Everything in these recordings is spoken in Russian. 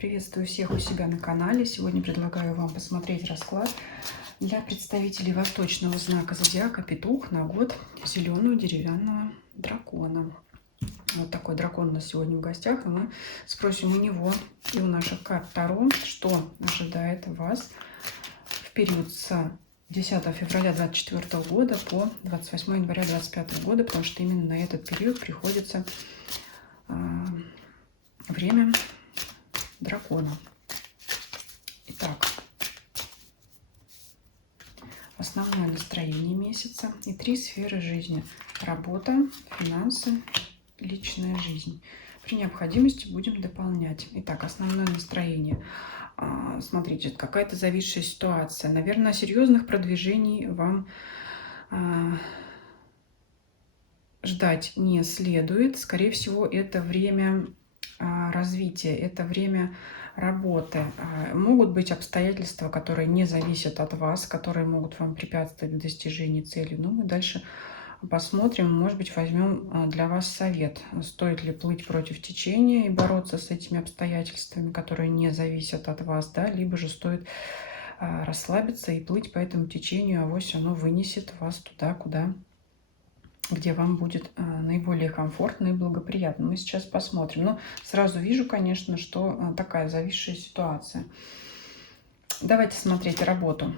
Приветствую всех у себя на канале. Сегодня предлагаю вам посмотреть расклад для представителей восточного знака зодиака Петух на год зеленого деревянного дракона. Вот такой дракон у нас сегодня в гостях. И мы спросим у него и у наших карт Таро, что ожидает вас в период с 10 февраля 2024 года по 28 января 2025 года, потому что именно на этот период приходится время дракона. Итак, основное настроение месяца и 3 сферы жизни: работа, финансы, личная жизнь. При необходимости будем дополнять. Итак, основное настроение. Смотрите, какая-то зависшая ситуация. Наверное, серьезных продвижений вам ждать не следует. Скорее всего, это время развития, это время работы. Могут быть обстоятельства, которые не зависят от вас, которые могут вам препятствовать в достижении цели. Но мы дальше посмотрим, может быть, возьмем для вас совет. Стоит ли плыть против течения и бороться с этими обстоятельствами, которые не зависят от вас, да? Либо же стоит расслабиться и плыть по этому течению, авось оно вынесет вас туда, где вам будет наиболее комфортно и благоприятно. Мы сейчас посмотрим. Но сразу вижу, конечно, что такая зависшая ситуация. Давайте смотреть работу.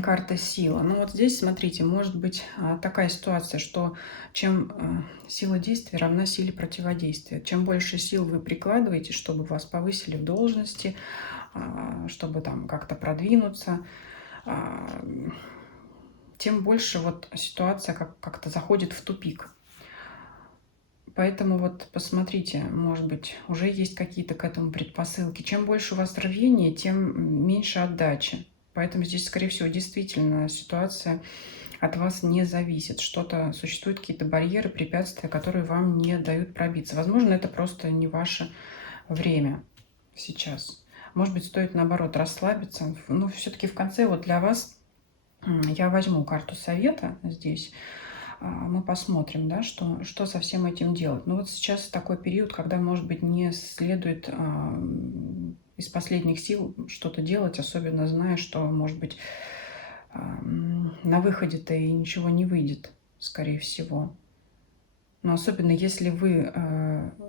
Карта сила. Ну вот здесь, смотрите, может быть такая ситуация, что чем сила действия равна силе противодействия. Чем больше сил вы прикладываете, чтобы вас повысили в должности, чтобы там как-то продвинуться, тем больше вот ситуация как-то заходит в тупик. Поэтому вот посмотрите, может быть, уже есть какие-то к этому предпосылки. Чем больше у вас рвения, тем меньше отдачи. Поэтому здесь, скорее всего, действительно ситуация от вас не зависит. Что-то существуют, какие-то барьеры, препятствия, которые вам не дают пробиться. Возможно, это просто не ваше время сейчас. Может быть, стоит, наоборот, расслабиться. Но все-таки в конце вот для вас я возьму карту совета здесь. Мы посмотрим, да, что со всем этим делать. Ну вот сейчас такой период, когда, может быть, не следует из последних сил что-то делать, особенно зная, что, может быть, на выходе-то и ничего не выйдет, скорее всего. Но особенно если вы,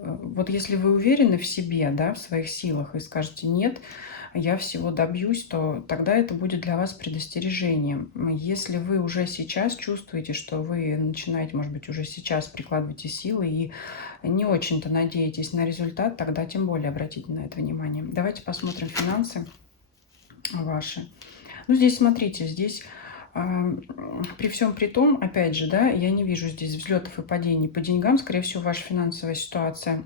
вот если вы уверены в себе, да, в своих силах и скажете «нет, я всего добьюсь», то тогда это будет для вас предостережением. Если вы уже сейчас чувствуете, что вы начинаете, может быть, уже сейчас прикладываете силы и не очень-то надеетесь на результат, тогда тем более обратите на это внимание. Давайте посмотрим финансы ваши. Ну, здесь, смотрите, здесь при всем при том, опять же, да, я не вижу здесь взлетов и падений по деньгам. Скорее всего, ваша финансовая ситуация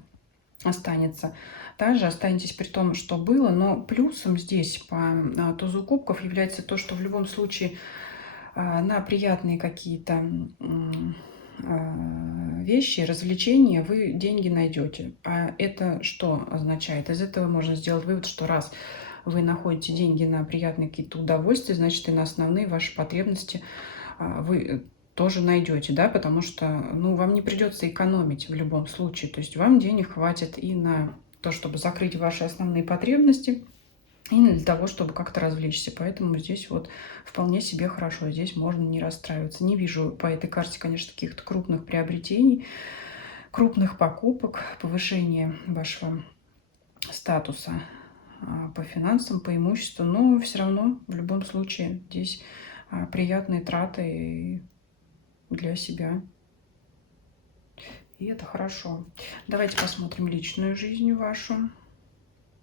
останется та же, останетесь при том, что было. Но плюсом здесь по тузу кубков является то, что в любом случае на приятные какие-то вещи, развлечения вы деньги найдете. А это что означает? Из этого можно сделать вывод, что раз вы находите деньги на приятные какие-то удовольствия, значит, и на основные ваши потребности вы тоже найдете, да, потому что, ну, вам не придется экономить в любом случае, то есть вам денег хватит и на то, чтобы закрыть ваши основные потребности, и для того, чтобы как-то развлечься. Поэтому здесь вот вполне себе хорошо, здесь можно не расстраиваться. Не вижу по этой карте, конечно, каких-то крупных приобретений, крупных покупок, повышения вашего статуса по финансам, по имуществу, но все равно в любом случае здесь приятные траты для себя. И это хорошо. Давайте посмотрим личную жизнь вашу.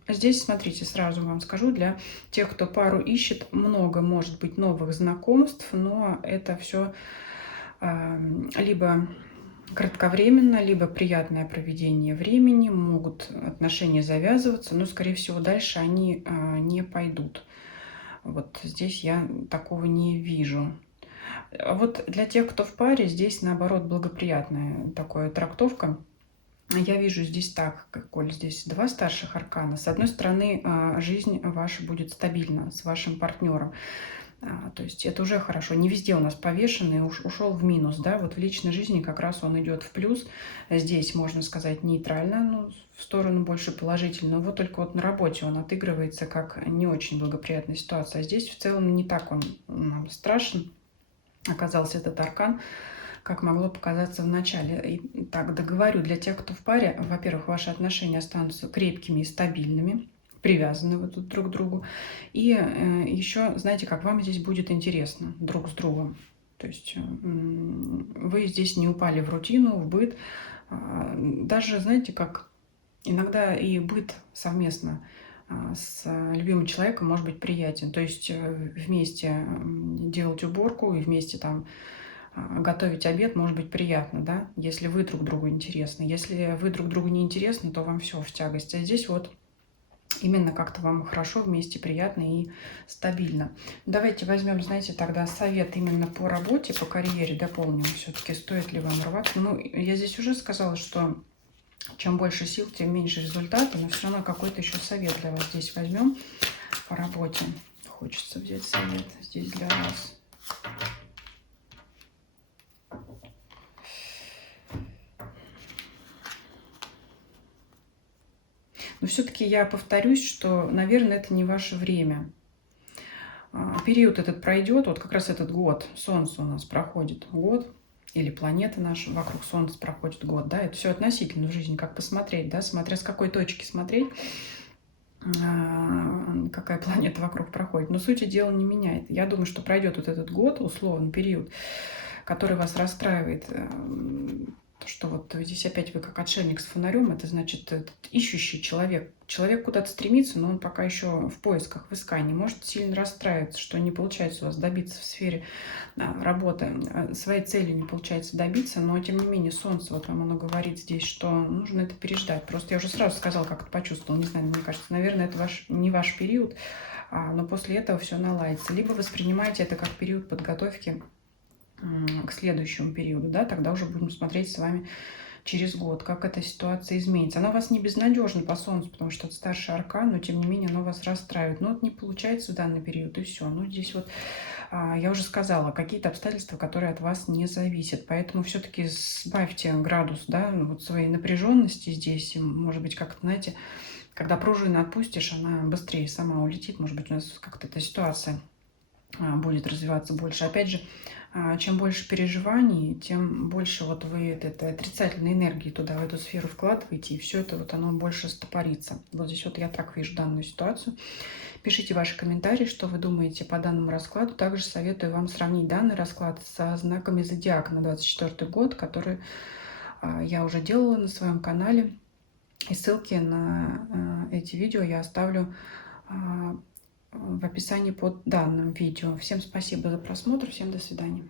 Здесь, смотрите, сразу вам скажу, для тех, кто пару ищет, много может быть новых знакомств, но это все либо кратковременно, либо приятное проведение времени, могут отношения завязываться, но, скорее всего, дальше они не пойдут. Вот здесь я такого не вижу. А вот для тех, кто в паре, здесь, наоборот, благоприятная такая трактовка. Я вижу здесь так, коль здесь 2 старших аркана. С одной стороны, жизнь ваша будет стабильна с вашим партнером. То есть это уже хорошо. Не везде у нас повешенный, ушел в минус, да, вот в личной жизни как раз он идет в плюс. Здесь, можно сказать, нейтрально, ну, в сторону больше положительную. Вот только вот на работе он отыгрывается как не очень благоприятная ситуация. А здесь в целом не так он страшен оказался этот аркан, как могло показаться в начале. Итак, договорю, для тех, кто в паре, во-первых, ваши отношения останутся крепкими и стабильными, привязаны вы тут друг к другу. И еще, знаете, как вам здесь будет интересно друг с другом. То есть вы здесь не упали в рутину, в быт. Даже, знаете, как иногда и быт совместно с любимым человеком может быть приятен. То есть вместе делать уборку и вместе там готовить обед может быть приятно, да, если вы друг другу интересны. Если вы друг другу не интересны, то вам все в тягость. А здесь вот именно как-то вам хорошо вместе, приятно и стабильно. Давайте возьмем, знаете, тогда совет именно по работе, по карьере, дополним все-таки, стоит ли вам рваться. Ну, я здесь уже сказала, что чем больше сил, тем меньше результата, но все равно какой-то еще совет для вас здесь возьмем по работе. Хочется взять совет здесь для вас. Но все-таки я повторюсь, что, наверное, это не ваше время. Период этот пройдет, вот как раз этот год, Солнце у нас проходит год, или планета наша вокруг Солнца проходит год, да, это все относительно в жизни, как посмотреть, да, смотря с какой точки смотреть, какая планета вокруг проходит. Но сути дела не меняет. Я думаю, что пройдет вот этот год, условный период, который вас расстраивает, что вот здесь опять вы как отшельник с фонарем, это значит этот ищущий человек. Человек куда-то стремится, но он пока еще в поисках, в искании. Может сильно расстраиваться, что не получается у вас добиться в сфере работы, своей цели не получается добиться, но тем не менее Солнце, вот вам оно говорит здесь, что нужно это переждать. Просто я уже сразу сказала, как это почувствовала, не знаю, мне кажется, наверное, это не ваш период, но после этого все наладится. Либо воспринимайте это как период подготовки к следующему периоду, да, тогда уже будем смотреть с вами через год, как эта ситуация изменится. Она у вас не безнадежна по Солнцу, потому что это старший аркан, но тем не менее оно вас расстраивает. Но вот не получается в данный период, и все. Ну, здесь вот, я уже сказала, какие-то обстоятельства, которые от вас не зависят. Поэтому все-таки сбавьте градус, да, вот своей напряженности здесь. Может быть, как-то, знаете, когда пружину отпустишь, она быстрее сама улетит. Может быть, у нас как-то эта ситуация будет развиваться больше. Опять же, чем больше переживаний, тем больше вот вы этой отрицательной энергии туда, в эту сферу вкладываете, и все это вот оно больше стопорится. Вот здесь вот я так вижу данную ситуацию. Пишите ваши комментарии, что вы думаете по данному раскладу. Также советую вам сравнить данный расклад со знаками зодиака на 2024 год, который я уже делала на своем канале. И ссылки на эти видео я оставлю в описании под данным видео. Всем спасибо за просмотр, всем до свидания.